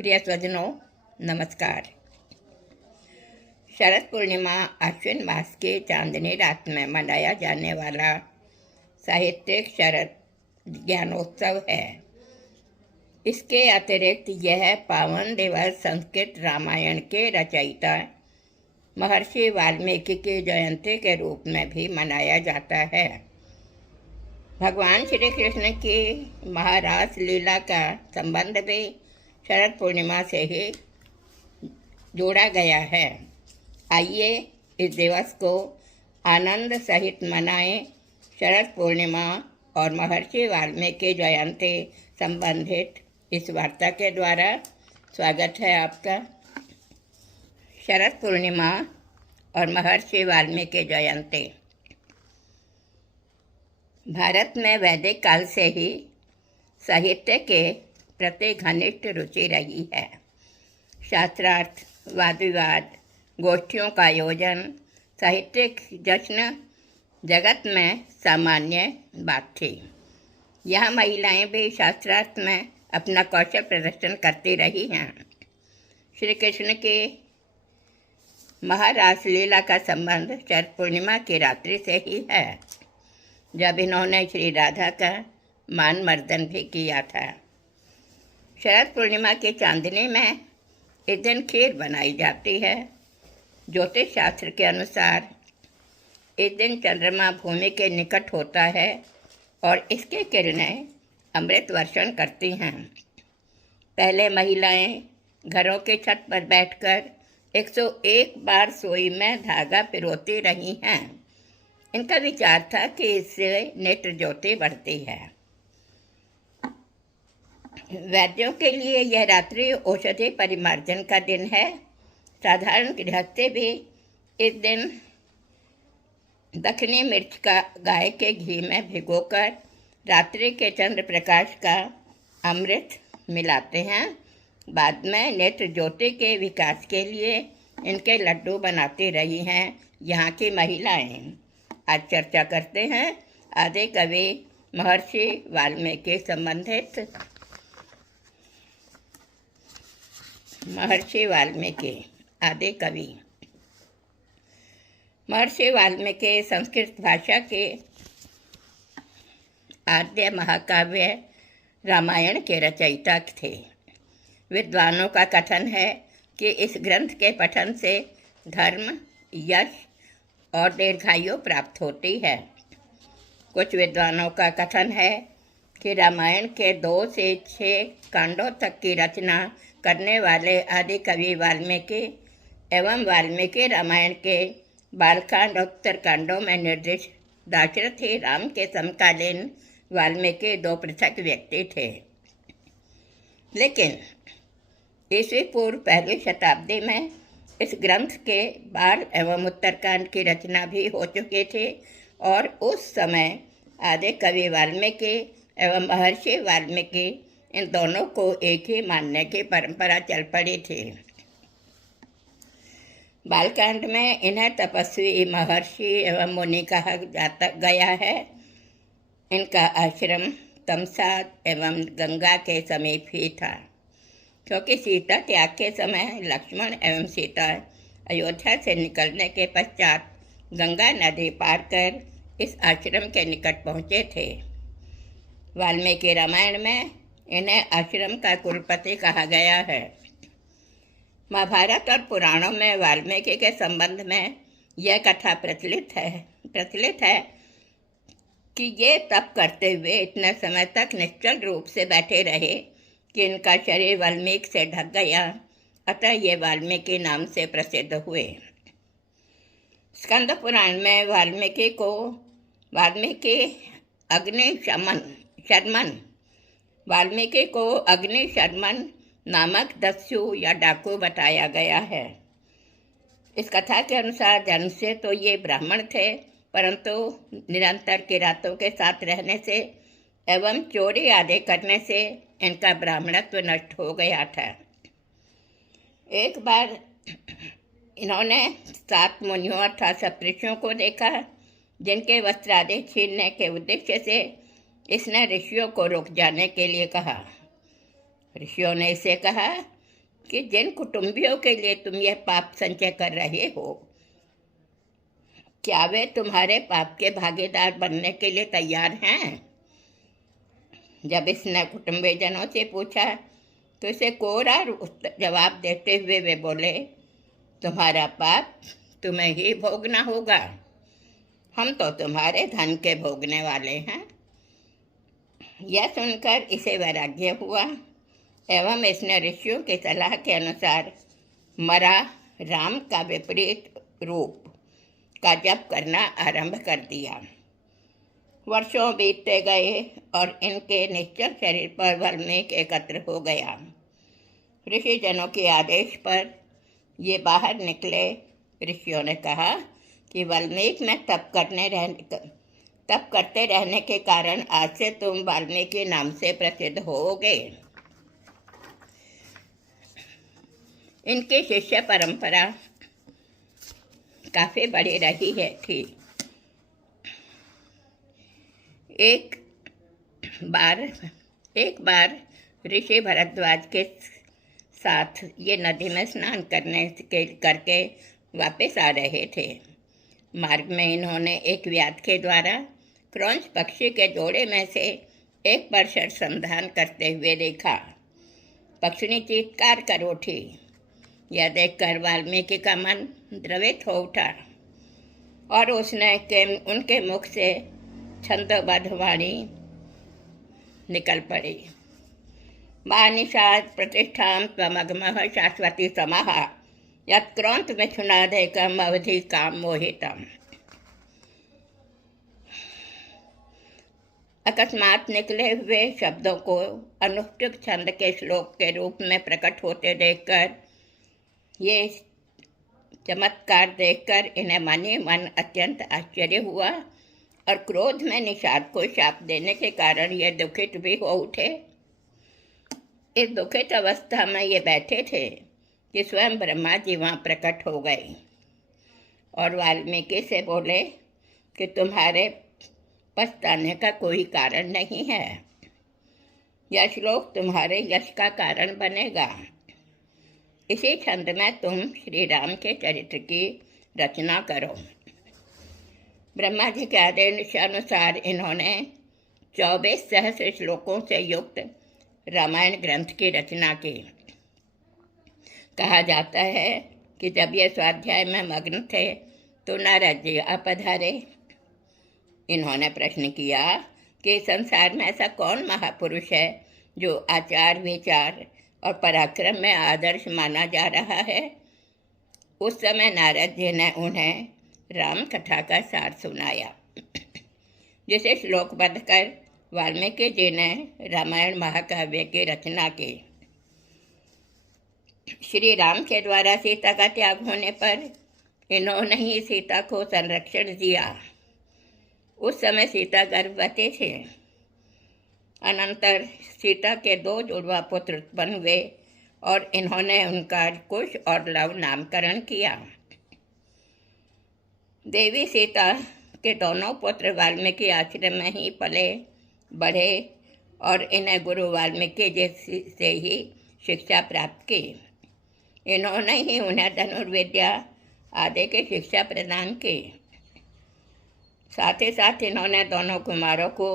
प्रिय स्वजनों, नमस्कार। शरद पूर्णिमा आश्विन मास के चांदनी रात में मनाया जाने वाला साहित्यिक शरद ज्ञानोत्सव है। इसके अतिरिक्त यह पावन दिवस संस्कृत रामायण के रचयिता महर्षि वाल्मीकि की जयंती के रूप में भी मनाया जाता है। भगवान श्री कृष्ण की महारास लीला का संबंध भी शरद पूर्णिमा से ही जोड़ा गया है। आइए इस दिवस को आनंद सहित मनाएं। शरद पूर्णिमा और महर्षि वाल्मीकि जयंती संबंधित इस वार्ता के द्वारा स्वागत है आपका। शरद पूर्णिमा और महर्षि वाल्मीकि जयंती भारत में वैदिक काल से ही साहित्य के प्रति घनिष्ठ रुचि रही है। शास्त्रार्थ, वाद विवाद, गोष्ठियों का आयोजन, साहित्यिक जश्न जगत में सामान्य बात थी। यहाँ महिलाएं भी शास्त्रार्थ में अपना कौशल प्रदर्शन करती रही हैं। श्री कृष्ण की महारास लीला का संबंध शरद पूर्णिमा की रात्रि से ही है, जब इन्होंने श्री राधा का मान मर्दन भी किया था। शरद पूर्णिमा की चांदनी में इस दिन खीर बनाई जाती है। ज्योतिष शास्त्र के अनुसार इस दिन चंद्रमा भूमि के निकट होता है और इसकी किरणें अमृत वर्षण करती हैं। पहले महिलाएं घरों के छत पर बैठकर 101 बार सुई में धागा पिरोती रही हैं। इनका विचार था कि इससे नेत्र ज्योति बढ़ती है। वैद्यों के लिए यह रात्रि औषधि परिमार्जन का दिन है। साधारण गृहस्थी भी इस दिन दक्षिणी मिर्च का गाय के घी में भिगोकर रात्रि के चंद्र प्रकाश का अमृत मिलाते हैं। बाद में नेत्र ज्योति के विकास के लिए इनके लड्डू बनाती रही हैं यहाँ की महिलाएं। आज चर्चा करते हैं आदि कवि महर्षि वाल्मीकि संबंधित। महर्षि वाल्मीकि आदि कवि। महर्षि वाल्मीकि संस्कृत भाषा के आद्य महाकाव्य रामायण के रचयिता थे। विद्वानों का कथन है कि इस ग्रंथ के पठन से धर्म, यश और दीर्घायु प्राप्त होती है। कुछ विद्वानों का कथन है कि रामायण के 2 से 6 कांडों तक की रचना करने वाले आदि कवि वाल्मीकि एवं वाल्मीकि रामायण के बालकांड और उत्तरकांडों में निर्दिष्ट दाशरथी राम के समकालीन वाल्मीकि 2 पृथक व्यक्ति थे। लेकिन ईस्वी पूर्व पहली शताब्दी में इस ग्रंथ के बाल एवं उत्तरकांड की रचना भी हो चुकी थी और उस समय आदि कवि वाल्मीकि एवं महर्षि वाल्मीकि इन दोनों को एक ही मानने की परंपरा चल पड़ी थी। बालकांड में इन्हें तपस्वी, महर्षि एवं मुनि कहा जाता गया है। इनका आश्रम तमसा एवं गंगा के समीप ही था, क्योंकि सीता त्याग के समय लक्ष्मण एवं सीता अयोध्या से निकलने के पश्चात गंगा नदी पार कर इस आश्रम के निकट पहुँचे थे। वाल्मीकि रामायण में इन्हें आश्रम का कुलपति कहा गया है। महाभारत और पुराणों में वाल्मीकि के संबंध में यह कथा प्रचलित है कि ये तप करते हुए इतने समय तक निश्चल रूप से बैठे रहे कि इनका शरीर वाल्मीकि से ढक गया, अतः ये वाल्मीकि नाम से प्रसिद्ध हुए। स्कंद पुराण में वाल्मीकि को अग्नि शर्मन नामक दस्यु या डाकू बताया गया है। इस कथा के अनुसार जन्म से तो ये ब्राह्मण थे, परंतु निरंतर किरातों के साथ रहने से एवं चोरी आदि करने से इनका ब्राह्मणत्व नष्ट हो गया था। एक बार इन्होंने 7 मुनियों अर्थात सप्तऋषियों को देखा, जिनके वस्त्र आदि छीनने के उद्देश्य से इसने ऋषियों को रुक जाने के लिए कहा। ऋषियों ने इसे कहा कि जिन कुटुंबियों के लिए तुम यह पाप संचय कर रहे हो, क्या वे तुम्हारे पाप के भागीदार बनने के लिए तैयार हैं? जब इसने कुटुंबीजनों से पूछा तो इसे कोरा जवाब देते हुए वे बोले, तुम्हारा पाप तुम्हें ही भोगना होगा, हम तो तुम्हारे धन के भोगने वाले हैं। यह सुनकर इसे वैराग्य हुआ एवं इसने ऋषियों की सलाह के अनुसार मरा राम का विपरीत रूप का जप करना आरंभ कर दिया। वर्षों बीतते गए और इनके निश्चल शरीर पर वाल्मीकि एकत्र हो गया। ऋषिजनों के आदेश पर ये बाहर निकले। ऋषियों ने कहा कि वाल्मीकि में तप करते रहने के कारण आज से तुम वाल्मीकि नाम से प्रसिद्ध होगे। इनकी शिष्य परंपरा काफ़ी बड़ी रही थी। एक बार ऋषि भरद्वाज के साथ ये नदी में स्नान करके वापस आ रहे थे। मार्ग में इन्होंने एक व्याध के द्वारा क्रौंच पक्षी के जोड़े में से एक पर संधान करते हुए देखा। पक्षिणी चीत्कार कर उठी। यह देखकर वाल्मीकि का मन द्रवित हो उठा और उसने उनके मुख से छंदोबद्ध वाणी निकल पड़ी। मानिषाद प्रतिष्ठां त्वमगमः शाश्वती समाः यत्क्रौंत में छुनादेकम अवधि काम मोहितम। अकस्मात निकले हुए शब्दों को अनुष्टुप छंद के श्लोक के रूप में प्रकट होते देखकर, ये चमत्कार देखकर इन्हें मनी मन अत्यंत आश्चर्य हुआ और क्रोध में निषाद को शाप देने के कारण ये दुखित भी हो उठे। इस दुखित अवस्था में ये बैठे थे कि स्वयं ब्रह्मा जी वहाँ प्रकट हो गए और वाल्मीकि से बोले कि तुम्हारे पछताने का कोई कारण नहीं है, यह श्लोक तुम्हारे यश का कारण बनेगा। इसी छंद में तुम श्री राम के चरित्र की रचना करो। ब्रह्मा जी के आदेश अनुसार इन्होंने 24 सहस्र श्लोकों से युक्त रामायण ग्रंथ की रचना की। कहा जाता है कि जब ये स्वाध्याय में मग्न थे तो नारद जी आ पधारे। इन्होंने प्रश्न किया कि संसार में ऐसा कौन महापुरुष है जो आचार विचार और पराक्रम में आदर्श माना जा रहा है। उस समय नारद जी ने उन्हें राम कथा का सार सुनाया, जिसे श्लोकबद्ध कर वाल्मीकि जी ने रामायण महाकाव्य की रचना की। श्री राम के द्वारा सीता का त्याग होने पर इन्होंने ही सीता को संरक्षण दिया। उस समय सीता गर्भवती थी। अनंतर सीता के 2 जुड़वा पुत्र उत्पन्न हुए और इन्होंने उनका कुश और लव नामकरण किया। देवी सीता के दोनों पुत्र वाल्मीकि आश्रम में ही पले बढ़े और इन्हें गुरु वाल्मीकि जी से ही शिक्षा प्राप्त की। इन्होंने ही उन्हें धनुर्विद्या आदि की शिक्षा प्रदान की। साथ ही साथ इन्होंने दोनों कुमारों को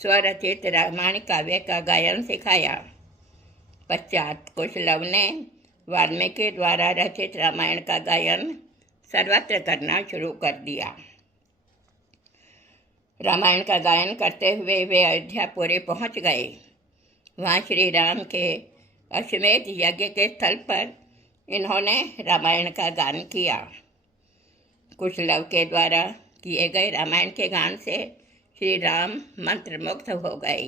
स्वरचित रामायण काव्य का गायन सिखाया। पश्चात कुशलव ने वाल्मीकि द्वारा रचित रामायण का गायन सर्वत्र करना शुरू कर दिया। रामायण का गायन करते हुए वे अयोध्यापुरी पहुंच गए। वहाँ श्री राम के अश्वमेध यज्ञ के स्थल पर इन्होंने रामायण का गान किया। कुशलव के द्वारा किए गए रामायण के गान से श्री राम मंत्रमुग्ध हो गए।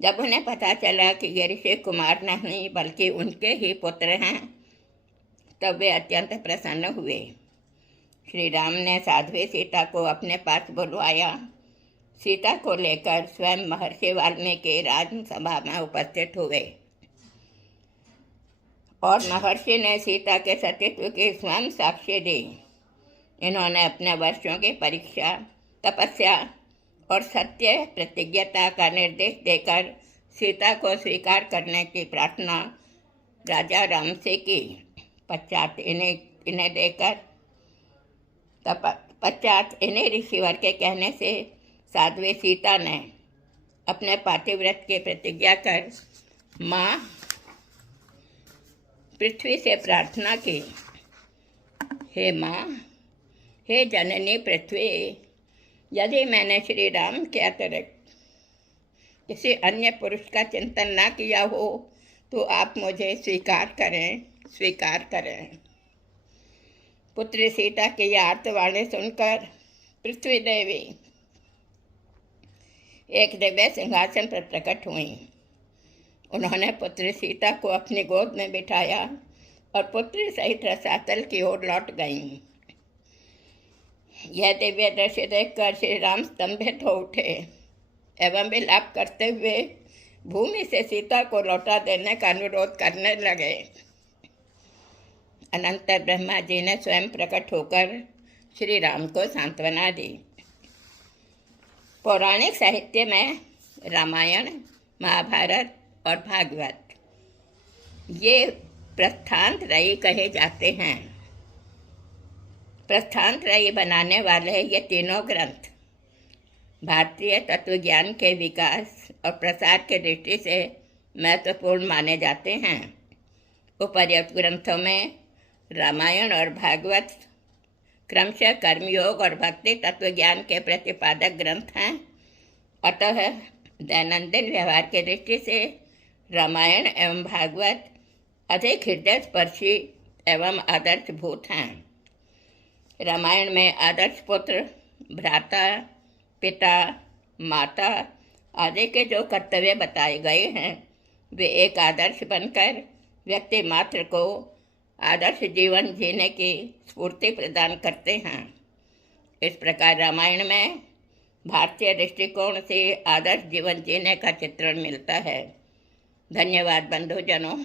जब उन्हें पता चला कि ये ऋषि कुमार नहीं बल्कि उनके ही पुत्र हैं, तब वे अत्यंत प्रसन्न हुए। श्री राम ने साध्वी सीता को अपने पास बुलवाया। सीता को लेकर स्वयं महर्षि वाल्मीकि राजसभा में उपस्थित हुए और महर्षि ने सीता के सतीत्व की स्वयं साक्ष्य दी। इन्होंने अपने वर्षों की परीक्षा, तपस्या और सत्य प्रतिज्ञता का निर्देश देकर सीता को स्वीकार करने की प्रार्थना राजा राम से की। पश्चात इन्हें देकर पश्चात इन्हें ऋषिवर के कहने से साध्वी सीता ने अपने पातिव्रत की प्रतिज्ञा कर माँ पृथ्वी से प्रार्थना की, हे माँ, हे जननी पृथ्वी, यदि मैंने श्री राम के अतिरिक्त किसी अन्य पुरुष का चिंतन न किया हो तो आप मुझे स्वीकार करें। पुत्री सीता की यह आर्तवाणी सुनकर पृथ्वी देवी एक दिव्य सिंहासन पर प्रकट हुई। उन्होंने पुत्री सीता को अपनी गोद में बिठाया और पुत्री सहित रसातल की ओर लौट गईं। यह दिव्य दृश्य देखकर श्री राम स्तंभित हो उठे एवं विलाप करते हुए भूमि से सीता को लौटा देने का अनुरोध करने लगे। अनंतर ब्रह्मा जी ने स्वयं प्रकट होकर श्री राम को सांत्वना दी। पौराणिक साहित्य में रामायण, महाभारत और भागवत ये प्रस्थानत्रयी कहे जाते हैं। प्रस्थानत्रयी बनाने वाले ये तीनों ग्रंथ भारतीय तत्वज्ञान के विकास और प्रसार की दृष्टि से महत्वपूर्ण माने जाते हैं। उपर्युक्त ग्रंथों में रामायण और भागवत क्रमशः कर्मयोग और भक्ति तत्वज्ञान के प्रतिपादक ग्रंथ हैं। अतः दैनंदिन व्यवहार की दृष्टि से रामायण एवं भागवत अधिक हृदय स्पर्शी एवं आदर्शभूत हैं। रामायण में आदर्श पुत्र, भ्राता, पिता, माता आदि के जो कर्तव्य बताए गए हैं वे एक आदर्श बनकर व्यक्ति मात्र को आदर्श जीवन जीने की स्फूर्ति प्रदान करते हैं। इस प्रकार रामायण में भारतीय दृष्टिकोण से आदर्श जीवन जीने का चित्रण मिलता है। धन्यवाद बंधुजनों।